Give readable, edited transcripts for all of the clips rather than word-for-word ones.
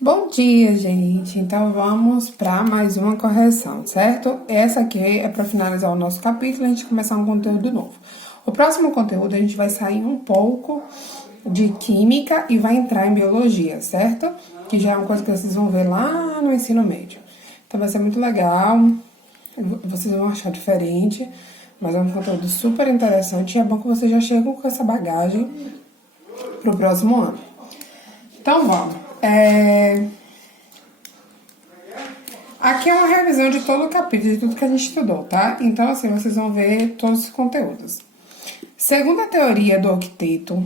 Bom dia, gente. Então vamos para mais uma correção, certo? Essa aqui é para finalizar o nosso capítulo e a gente começar um conteúdo novo. O próximo conteúdo a gente vai sair um pouco de química e vai entrar em biologia, certo? Que já é uma coisa que vocês vão ver lá no ensino médio. Então vai ser muito legal, vocês vão achar diferente, mas é um conteúdo super interessante e é bom que vocês já chegam com essa bagagem pro próximo ano. Então vamos. Aqui é uma revisão de todo o capítulo, de tudo que a gente estudou, tá? Então, assim, vocês vão ver todos os conteúdos. Segundo a teoria do octeto,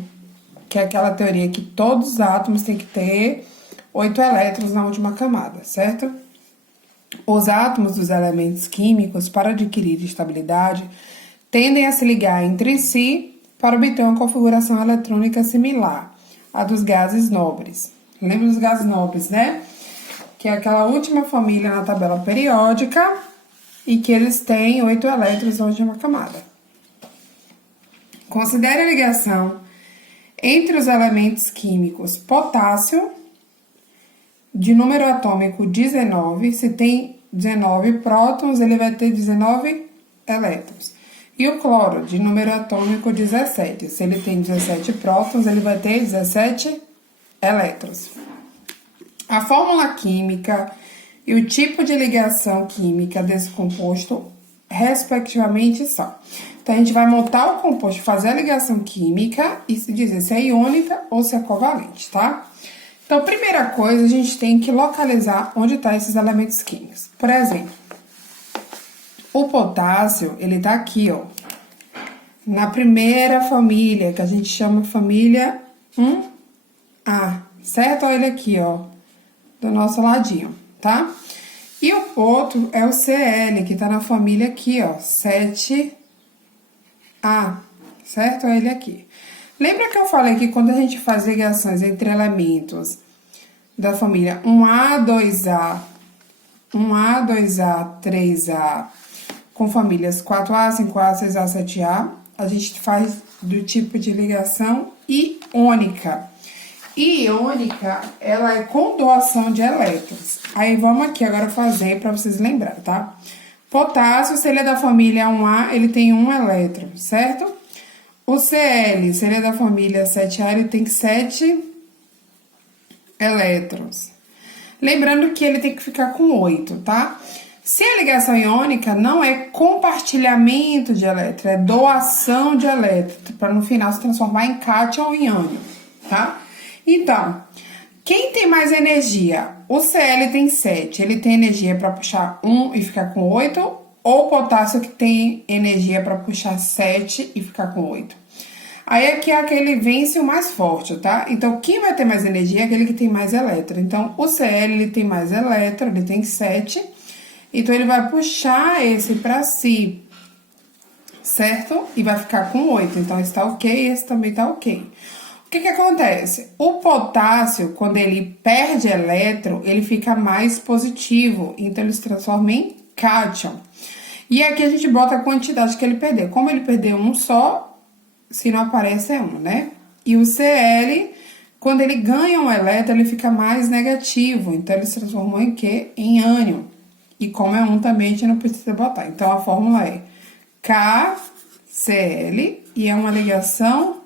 que é aquela teoria que todos os átomos têm que ter 8 elétrons na última camada, certo? Os átomos dos elementos químicos, para adquirir estabilidade, tendem a se ligar entre si para obter uma configuração eletrônica similar à dos gases nobres. Lembra dos gases nobres, né? Que é aquela última família na tabela periódica e que eles têm 8 elétrons na última camada. Considere a ligação entre os elementos químicos potássio, de número atômico 19, se tem 19 prótons, ele vai ter 19 elétrons. E o cloro, de número atômico 17, se ele tem 17 prótons, ele vai ter 17 elétrons. A fórmula química e o tipo de ligação química desse composto, respectivamente, são. Então, a gente vai montar o composto, fazer a ligação química e se dizer se é iônica ou se é covalente, tá? Então, primeira coisa, a gente tem que localizar onde estão esses elementos químicos. Por exemplo, o potássio, ele tá aqui, ó, na primeira família, que a gente chama família 1A, certo? Olha ele aqui, ó, do nosso ladinho, tá? E o outro é o Cl, que tá na família aqui, ó, 7A, certo? Olha ele aqui. Lembra que eu falei que quando a gente faz ligações entre elementos da família 1A, 2A, 1A, 2A, 3A, com famílias 4A, 5A, 6A, 7A, a gente faz do tipo de ligação iônica. Iônica, ela é com doação de elétrons. Aí vamos aqui agora fazer para vocês lembrarem, tá? Potássio, se ele é da família 1A, ele tem 1 elétron, certo? O Cl, se ele é da família 7A, ele tem 7 elétrons. Lembrando que ele tem que ficar com 8, tá? Se a ligação iônica não é compartilhamento de elétrons, é doação de elétrons, para no final se transformar em cátion ou em ânion, tá? Então, quem tem mais energia? O Cl tem 7, ele tem energia para puxar 1 e ficar com 8, ou o potássio que tem energia para puxar 7 e ficar com 8. Aí aqui é aquele vence o mais forte, tá? Então, quem vai ter mais energia é aquele que tem mais elétron. Então, o Cl, ele tem mais elétron, ele tem 7. Então, ele vai puxar esse para si, certo? E vai ficar com 8. Então, esse tá ok, esse também tá ok. O que que acontece? O potássio, quando ele perde elétron, ele fica mais positivo. Então, ele se transforma em cátion. E aqui a gente bota a quantidade que ele perdeu. Como ele perdeu um só, se não aparece é 1, né? E o Cl, quando ele ganha um elétron, ele fica mais negativo. Então, ele se transformou em quê? Em ânion. E como é 1 também, a gente não precisa botar. Então, a fórmula é KCl e é uma ligação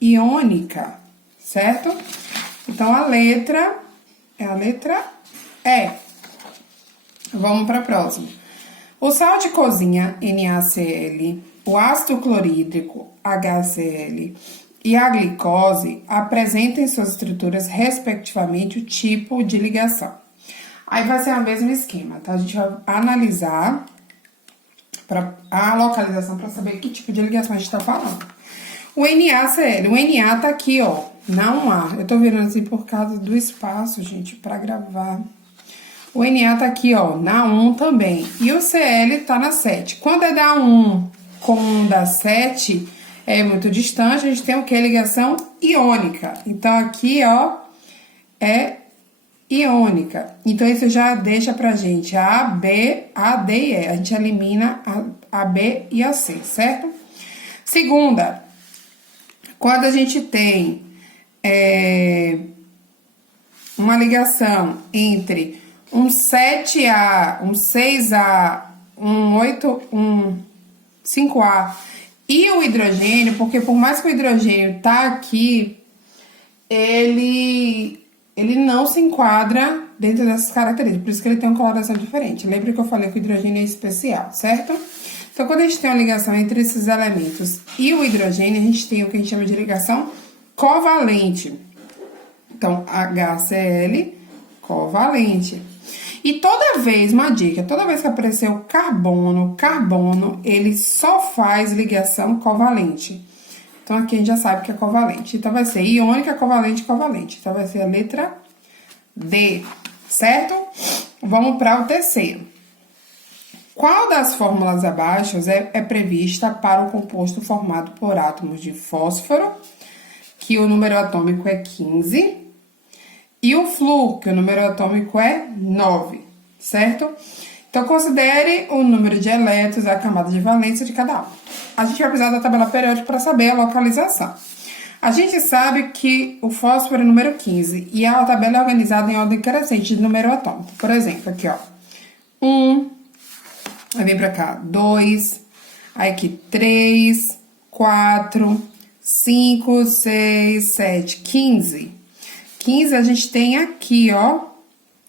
iônica, certo? Então, a letra é a letra E. Vamos para a próxima. O sal de cozinha, NaCl, o ácido clorídrico, HCl, e a glicose apresentam em suas estruturas, respectivamente, o tipo de ligação. Aí vai ser o mesmo esquema, tá? A gente vai analisar a localização para saber que tipo de ligação a gente tá falando. O NaCl, o Na tá aqui, ó, na 1A. Eu tô virando assim por causa do espaço, gente, para gravar. O Na tá aqui, ó, na 1 também. E o Cl tá na 7. Quando é da 1 com da 7, é muito distante, a gente tem o que? Ligação iônica. Então, aqui, ó, é iônica. Então, isso já deixa pra gente a B, a D e E. A gente elimina a B e a C, certo? Segunda, quando a gente tem uma ligação entre um 7A, um 6A, um 8, um 5A e o hidrogênio, porque por mais que o hidrogênio tá aqui, ele não se enquadra dentro dessas características, por isso que ele tem uma coloração diferente. Lembra que eu falei que o hidrogênio é especial, certo? Então, quando a gente tem uma ligação entre esses elementos e o hidrogênio, a gente tem o que a gente chama de ligação covalente. Então, HCl covalente. E toda vez, uma dica, toda vez que aparecer o carbono, ele só faz ligação covalente. Então, aqui a gente já sabe que é covalente. Então, vai ser iônica, covalente, covalente. Então, vai ser a letra D, certo? Vamos para o terceiro. Qual das fórmulas abaixo é prevista para o composto formado por átomos de fósforo, que o número atômico é 15, e o flúor, que o número atômico é 9, certo? Então, considere o número de elétrons e a camada de valência de cada átomo. A gente vai precisar da tabela periódica para saber a localização. A gente sabe que o fósforo é o número 15 e a tabela é organizada em ordem crescente de número atômico. Por exemplo, aqui, ó, 1, aí vem pra cá, 2, aí aqui 3, 4, 5, 6, 7, 15. 15 a gente tem aqui, ó,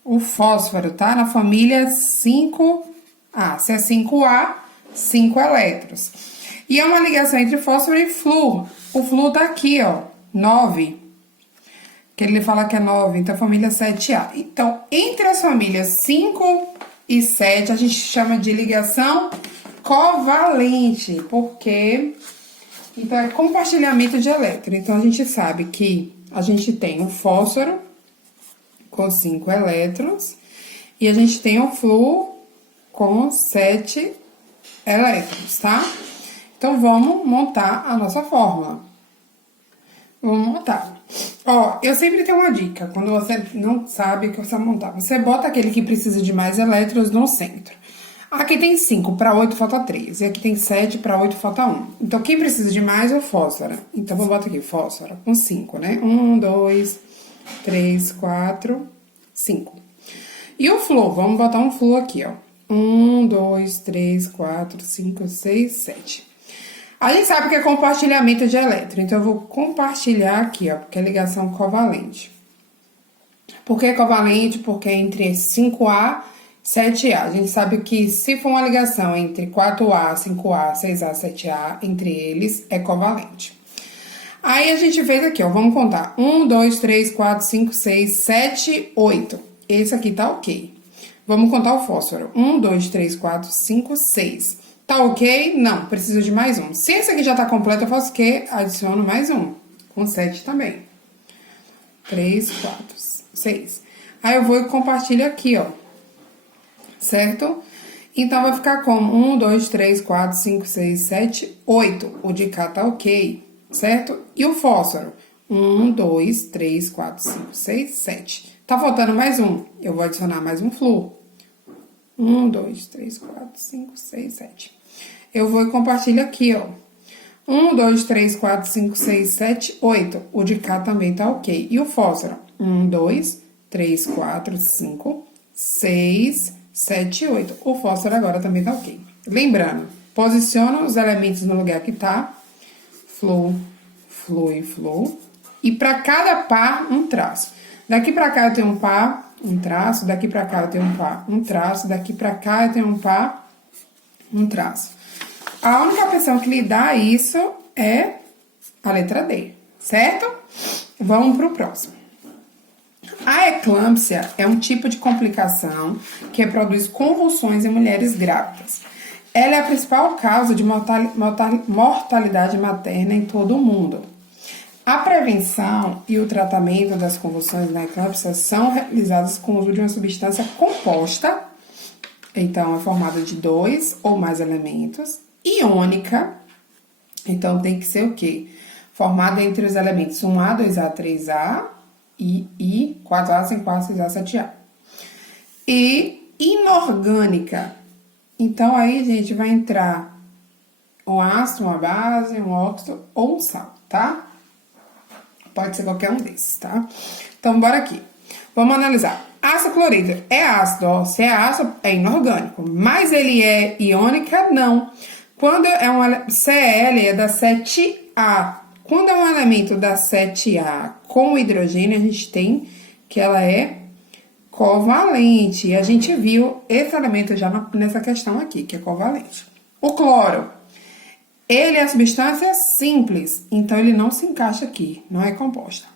o fósforo, tá? Na família 5A. Se é 5A, 5 elétrons. E é uma ligação entre fósforo e flúor. O flúor tá aqui, ó, 9. Que ele fala que é 9, então família 7A. Então, entre as famílias 5 e 7, a gente chama de ligação covalente, porque então é compartilhamento de elétrons. Então, a gente sabe que a gente tem o fósforo com 5 elétrons e a gente tem o flúor com 7 elétrons, tá? Então, vamos montar a nossa fórmula. Vamos montar. Ó, eu sempre tenho uma dica, quando você não sabe o que você vai montar. Você bota aquele que precisa de mais elétrons no centro. Aqui tem 5, para 8 falta 3. E aqui tem 7, para 8 falta 1. Então, quem precisa de mais é o fósforo. Então, vou botar aqui fósforo com 5, né? 1, 2, 3, 4, 5. E o flúor, vamos botar um flúor aqui, ó. 1, 2, 3, 4, 5, 6, 7. A gente sabe que é compartilhamento de elétrons, então eu vou compartilhar aqui, ó, porque é ligação covalente. Por que covalente? Porque é entre 5A e 7A. A gente sabe que se for uma ligação entre 4A, 5A, 6A, 7A, entre eles, é covalente. Aí a gente fez aqui, ó, vamos contar. 1, 2, 3, 4, 5, 6, 7, 8. Esse aqui tá ok. Vamos contar o fósforo. 1, 2, 3, 4, 5, 6. Tá ok? Não, preciso de mais um. Se esse aqui já tá completo, eu faço o quê? Adiciono mais um. Com 7 também. 3, 4, 6. Aí eu vou e compartilho aqui, ó. Certo? Então, vai ficar como 1, 2, 3, 4, 5, 6, 7, 8. O de cá tá ok, certo? E o fósforo? 1, 2, 3, 4, 5, 6, 7. Tá faltando mais um. Eu vou adicionar mais um flúor. 1, 2, 3, 4, 5, 6, 7. Eu vou e compartilho aqui, ó. 1, 2, 3, 4, 5, 6, 7, 8. O de cá também tá ok. E o fósforo? 1, 2, 3, 4, 5, 6, 7, 8. O fósforo agora também tá ok. Lembrando, posiciona os elementos no lugar que tá. Flúor, flúor e flúor. E para cada par, um traço. Daqui pra cá eu tenho um par, um traço. Daqui pra cá eu tenho um par, um traço. Daqui pra cá eu tenho um par, um traço. A única opção que lhe dá isso é a letra D, certo? Vamos pro próximo. A eclâmpsia é um tipo de complicação que produz convulsões em mulheres grávidas. Ela é a principal causa de mortalidade materna em todo o mundo. A prevenção e o tratamento das convulsões na eclâmpsia são realizados com o uso de uma substância composta, então é formada de 2 ou mais elementos, iônica, então tem que ser o quê? Formada entre os elementos 1A, 2A, 3A e 4A, 5A, 6A, 7A. E inorgânica, então aí, gente, vai entrar um ácido, uma base, um óxido ou um sal, tá? Pode ser qualquer um desses, tá? Então, bora aqui. Vamos analisar. Ácido clorídrico é ácido, ó. Se é ácido, é inorgânico. Mas ele é iônica? Não. Quando é um Cl, é da 7A. Quando é um elemento da 7A com hidrogênio, a gente tem que ela é covalente. E a gente viu esse elemento já nessa questão aqui, que é covalente. O cloro, ele é substância simples, então ele não se encaixa aqui, não é composta.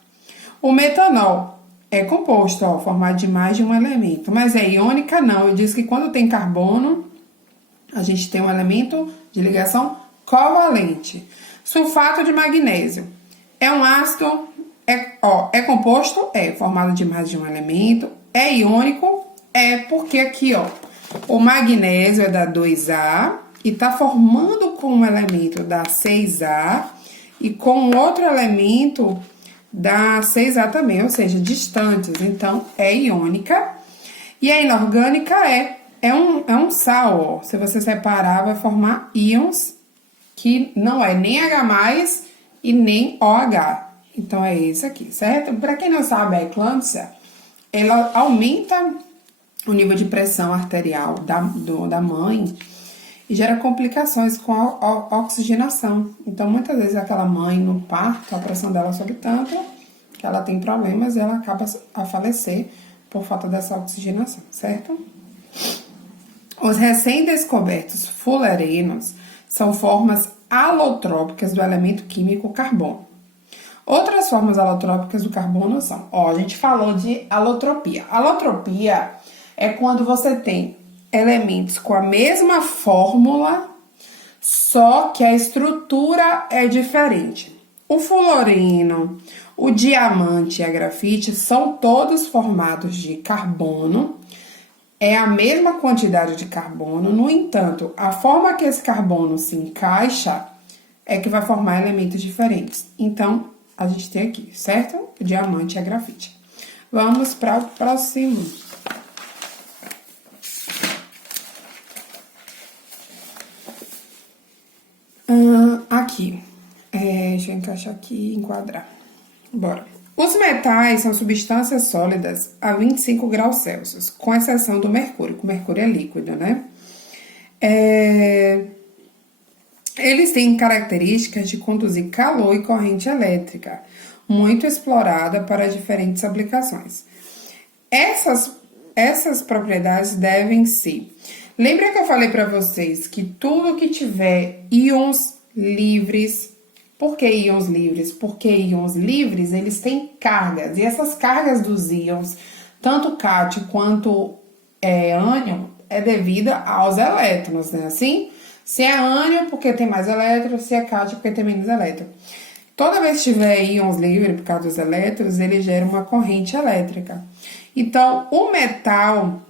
O metanol é composto, ó, formado de mais de um elemento, mas é iônica não. Eu disse que quando tem carbono, a gente tem um elemento de ligação covalente. Sulfato de magnésio é um ácido, é composto, formado de mais de um elemento, é iônico, porque aqui, ó, o magnésio é da 2A e tá formando com um elemento da 6A e com outro elemento da 6A também, ou seja, distantes. Então, é iônica. E a inorgânica é um sal, ó. Se você separar, vai formar íons, que não é nem H+, e nem OH. Então, é esse aqui, certo? Para quem não sabe, a eclâmpsia, ela aumenta o nível de pressão arterial da mãe e gera complicações com a oxigenação. Então, muitas vezes, aquela mãe, no parto, a pressão dela sobe tanto que ela tem problemas e ela acaba a falecer por falta dessa oxigenação, certo? Os recém-descobertos fullerenos são formas alotrópicas do elemento químico carbono. Outras formas alotrópicas do carbono são, a gente falou de alotropia. Alotropia é quando você tem elementos com a mesma fórmula, só que a estrutura é diferente. O fullereno, o diamante e a grafite são todos formados de carbono, é a mesma quantidade de carbono, no entanto, a forma que esse carbono se encaixa é que vai formar elementos diferentes. Então, a gente tem aqui, certo? O diamante e a grafite. Vamos para o próximo. Aqui. Deixa eu encaixar aqui e enquadrar. Bora. Os metais são substâncias sólidas a 25 graus Celsius, com exceção do mercúrio, que o mercúrio é líquido, né? Eles têm características de conduzir calor e corrente elétrica, muito explorada para diferentes aplicações. Essas propriedades devem ser... Lembra que eu falei para vocês que tudo que tiver íons livres... Por que íons livres? Porque íons livres, eles têm cargas. E essas cargas dos íons, tanto cátio quanto ânion, é devida aos elétrons, né? Assim, se é ânion, porque tem mais elétrons, se é cátio, porque tem menos elétrons. Toda vez que tiver íons livres, por causa dos elétrons, ele gera uma corrente elétrica. Então, o metal,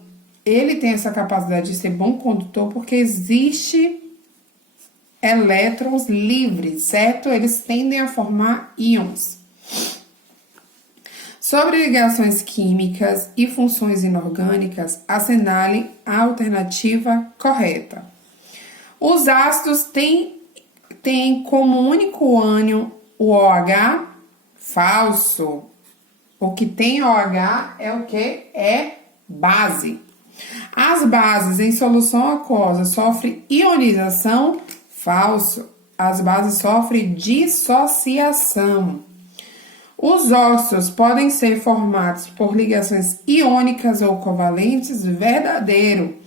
ele tem essa capacidade de ser bom condutor porque existe elétrons livres, certo? Eles tendem a formar íons. Sobre ligações químicas e funções inorgânicas, assinale a alternativa correta. Os ácidos têm como único ânion o OH? Falso. O que tem OH é o que? É base. As bases em solução aquosa sofrem ionização? Falso. As bases sofrem dissociação. Os óxidos podem ser formados por ligações iônicas ou covalentes? Verdadeiro.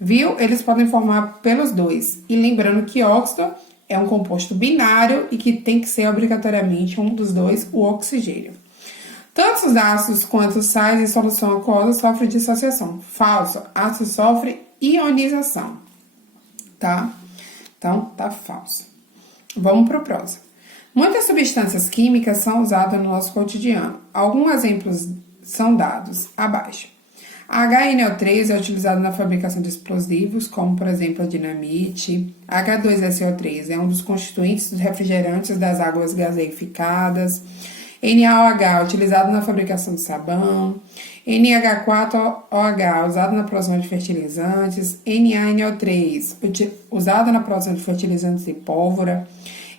Viu? Eles podem formar pelos dois. E lembrando que óxido é um composto binário e que tem que ser obrigatoriamente um dos dois, o oxigênio. Tanto os ácidos quanto os sais em solução aquosa sofrem dissociação. Falso. Ácido sofre ionização. Tá? Então, tá falso. Vamos para o próximo. Muitas substâncias químicas são usadas no nosso cotidiano. Alguns exemplos são dados abaixo. A HNO3 é utilizado na fabricação de explosivos, como, por exemplo, a dinamite. H2SO3 é um dos constituintes dos refrigerantes das águas gaseificadas. NaOH é utilizado na fabricação de sabão. NH4OH, usado na produção de fertilizantes. NaNO3, usado na produção de fertilizantes e pólvora.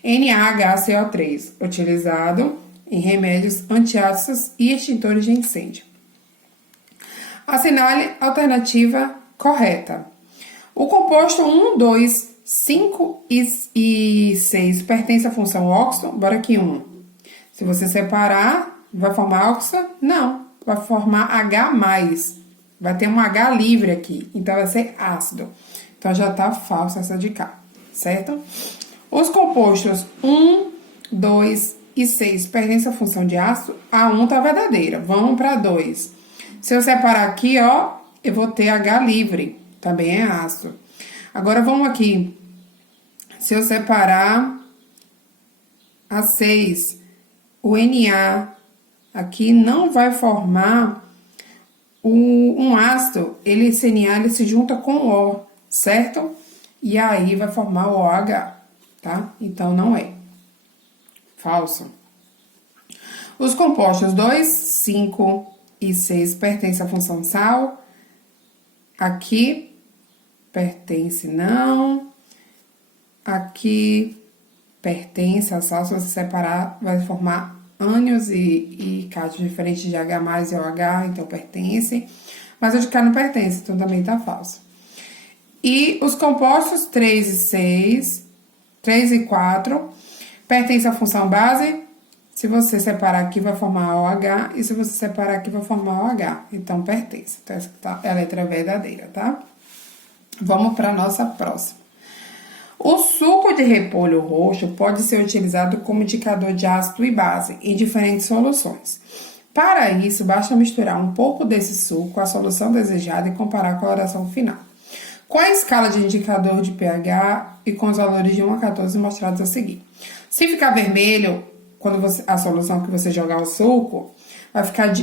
NaHCO3, utilizado em remédios antiácidos e extintores de incêndio. Assinale a alternativa correta. O composto 1, 2, 5 e 6 pertence à função óxido? Bora aqui 1. Se você separar, vai formar óxido? Não, vai formar H+. Vai ter um H livre aqui, então vai ser ácido. Então, já tá falsa essa de cá, certo? Os compostos 1, 2 e 6 pertencem à função de ácido? A 1 tá verdadeira. Vamos para 2. Se eu separar aqui, ó, eu vou ter H livre. Também é ácido. Agora, vamos aqui. Se eu separar a 6, o Na aqui não vai formar um ácido. Esse Na, ele se junta com o O, certo? E aí, vai formar o OH, tá? Então, não é. Falso. Os compostos 2, 5 e 6 pertencem à função sal. Aqui, pertence não. Aqui, pertence a sal. Se você separar, vai formar ânions e cátions diferentes de H+, e OH, então pertence. Mas o de cá não pertence, então também tá falso. E os compostos 3 e 6, 3 e 4, pertencem à função base. Se você separar aqui, vai formar OH. E se você separar aqui, vai formar OH. Então, pertence. Então, essa é a letra verdadeira, tá? Vamos para a nossa próxima. O suco de repolho roxo pode ser utilizado como indicador de ácido e base em diferentes soluções. Para isso, basta misturar um pouco desse suco com a solução desejada e comparar a coloração final. Qual a escala de indicador de pH e com os valores de 1 a 14 mostrados a seguir? Se ficar vermelho, quando a solução que você jogar o suco, vai ficar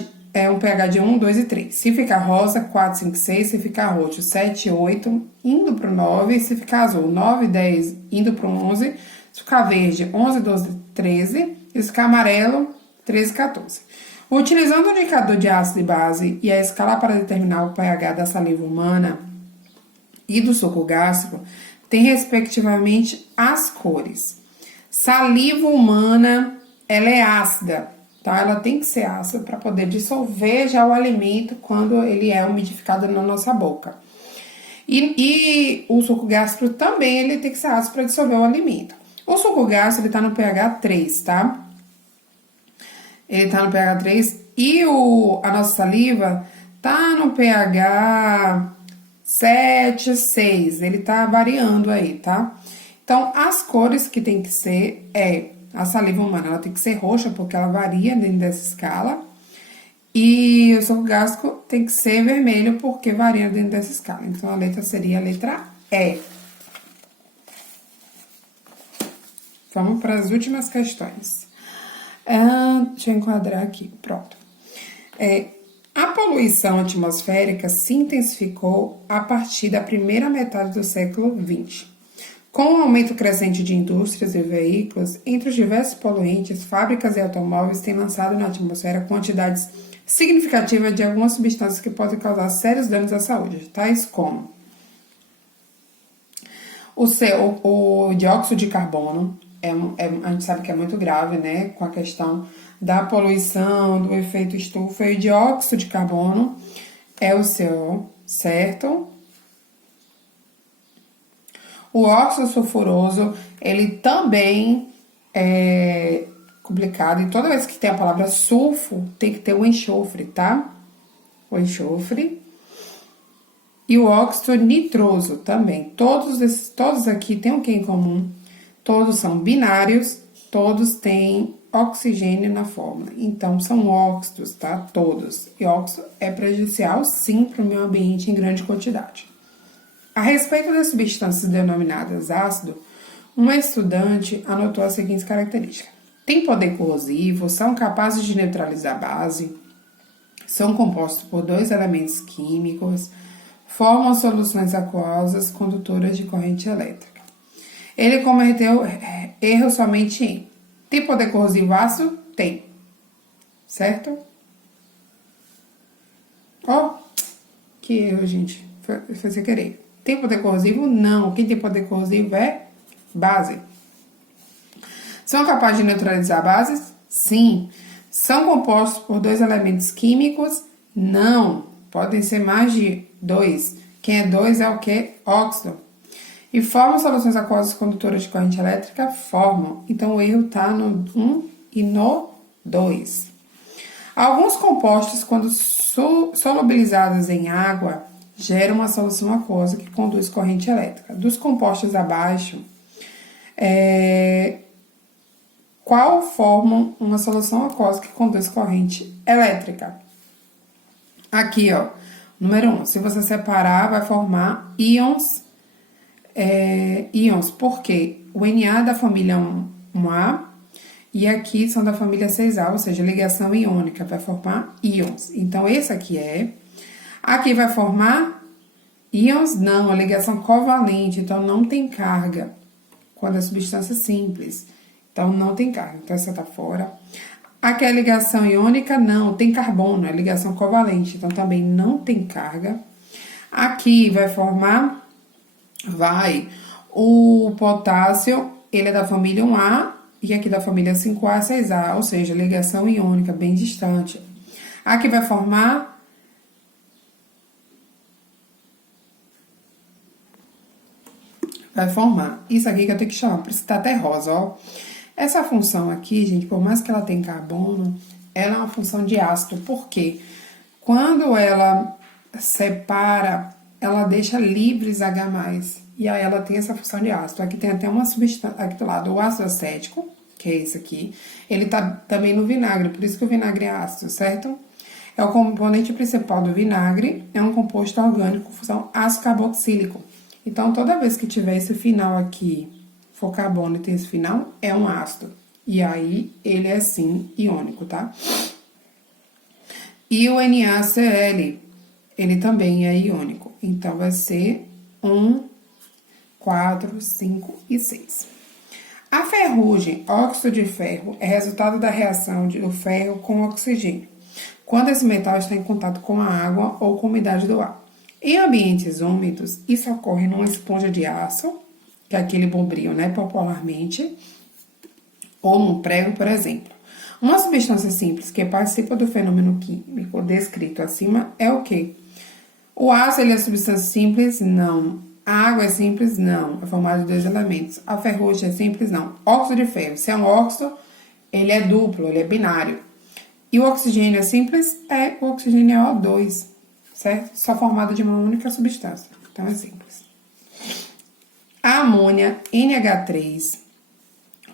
um pH de 1, 2 e 3. Se ficar rosa, 4, 5, 6. Se ficar roxo, 7, 8, indo pro 9. Se ficar azul, 9, 10, indo pro 11. Se ficar verde, 11, 12, 13. E se ficar amarelo, 13, 14. Utilizando o indicador de ácido e base e a escala para determinar o pH da saliva humana e do suco gástrico, tem respectivamente as cores. Saliva humana, ela é ácida, tá? Ela tem que ser ácida para poder dissolver já o alimento quando ele é umidificado na nossa boca. E o suco gástrico também, ele tem que ser ácido para dissolver o alimento. O suco gástrico, ele tá no pH 3, tá? Ele tá no pH 3 e a nossa saliva tá no pH 7, 6. Ele tá variando aí, tá? Então, as cores que tem que ser a saliva humana, ela tem que ser roxa, porque ela varia dentro dessa escala. E o suco gástrico tem que ser vermelho, porque varia dentro dessa escala. Então, a letra seria a letra E. Vamos para as últimas questões. Deixa eu enquadrar aqui, pronto. A poluição atmosférica se intensificou a partir da primeira metade do século XX. Com o aumento crescente de indústrias e veículos, entre os diversos poluentes, fábricas e automóveis têm lançado na atmosfera quantidades significativas de algumas substâncias que podem causar sérios danos à saúde, tais como o dióxido de carbono, a gente sabe que é muito grave, né, com a questão da poluição, do efeito estufa, e o dióxido de carbono é o CO, certo? O óxido sulfuroso, ele também é complicado. E toda vez que tem a palavra sulfo, tem que ter o enxofre, tá? O enxofre. E o óxido nitroso também. Todos aqui têm o que em comum? Todos são binários, todos têm oxigênio na fórmula. Então, são óxidos, tá? Todos. E óxido é prejudicial, sim, para o meio ambiente em grande quantidade. A respeito das substâncias denominadas ácido, uma estudante anotou as seguintes características. Tem poder corrosivo, são capazes de neutralizar a base, são compostos por 2 elementos químicos, formam soluções aquosas condutoras de corrente elétrica. Ele cometeu erro somente em: tem poder corrosivo ácido? Tem. Certo? Que erro, gente. Foi sem querer. Tem poder corrosivo? Não. Quem tem poder corrosivo é base. São capazes de neutralizar bases? Sim. São compostos por 2 elementos químicos? Não. Podem ser mais de 2. Quem é 2 é o quê? Óxido. E formam soluções aquosas condutoras de corrente elétrica? Formam. Então, o erro está no 1 e no 2. Alguns compostos, quando solubilizados em água, geram uma solução aquosa que conduz corrente elétrica. Dos compostos abaixo, qual formam uma solução aquosa que conduz corrente elétrica? Aqui, ó, número 1. Se você separar, vai formar íons. Por quê? O Na é da família 1A e aqui são da família 6A, ou seja, ligação iônica, vai formar íons. Então, esse aqui é. Aqui vai formar íons? Não, a ligação covalente, então não tem carga. Quando é substância simples, então não tem carga, então essa tá fora. Aqui é a ligação iônica? Não, tem carbono, é ligação covalente, então também não tem carga. Aqui vai formar, o potássio, ele é da família 1A e aqui da família 5A, 6A, ou seja, ligação iônica bem distante. Aqui vai formar isso aqui que eu tenho que chamar, por isso que tá até rosa, ó. Essa função aqui, gente, por mais que ela tenha carbono, ela é uma função de ácido, porque quando ela separa, ela deixa livres H+, e aí ela tem essa função de ácido. Aqui tem até uma substância, aqui do lado, o ácido acético, que é esse aqui, ele tá também no vinagre, por isso que o vinagre é ácido, certo? É o componente principal do vinagre, é um composto orgânico com função ácido carboxílico. Então, toda vez que tiver esse final aqui, for carbono e tem esse final, é um ácido. E aí, ele é sim iônico, tá? E o NaCl, ele também é iônico. Então, vai ser 1, 4, 5 e 6. A ferrugem, óxido de ferro, é resultado da reação do ferro com o oxigênio, quando esse metal está em contato com a água ou com a umidade do ar. Em ambientes úmidos, isso ocorre numa esponja de aço, que é aquele bombril, né, popularmente, ou num prego, por exemplo. Uma substância simples que participa do fenômeno químico descrito acima é o quê? O aço, ele é substância simples? Não. A água é simples? Não. É formada de 2 elementos. A ferrugem é simples? Não. Óxido de ferro, se é um óxido, ele é duplo, ele é binário. E o oxigênio é simples? O oxigênio é O2, certo? Só formado de uma única substância. Então, é simples. A amônia, NH3,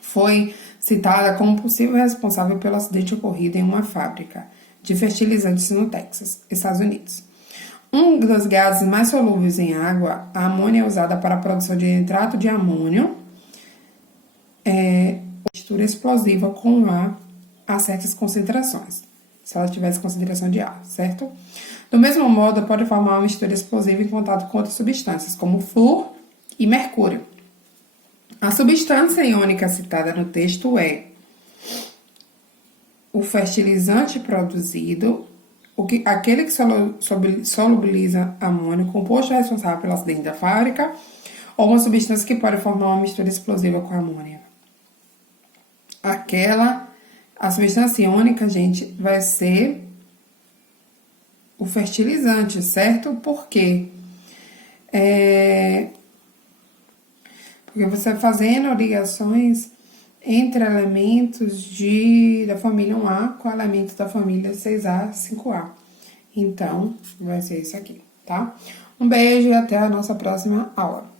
foi citada como possível responsável pelo acidente ocorrido em uma fábrica de fertilizantes no Texas, Estados Unidos. Um dos gases mais solúveis em água, a amônia é usada para a produção de nitrato de amônio, mistura explosiva com ar a certas concentrações, se ela tivesse concentração de ar, certo? Do mesmo modo, pode formar uma mistura explosiva em contato com outras substâncias, como flúor e mercúrio. A substância iônica citada no texto é o fertilizante produzido, aquele que solubiliza amônio, composto responsável pelo acidente da fábrica, ou uma substância que pode formar uma mistura explosiva com a amônia. A substância iônica, gente, vai ser o fertilizante, certo? Por quê? Porque você vai fazendo ligações entre elementos da família 1A com elementos da família 6A, 5A. Então, vai ser isso aqui, tá? Um beijo e até a nossa próxima aula.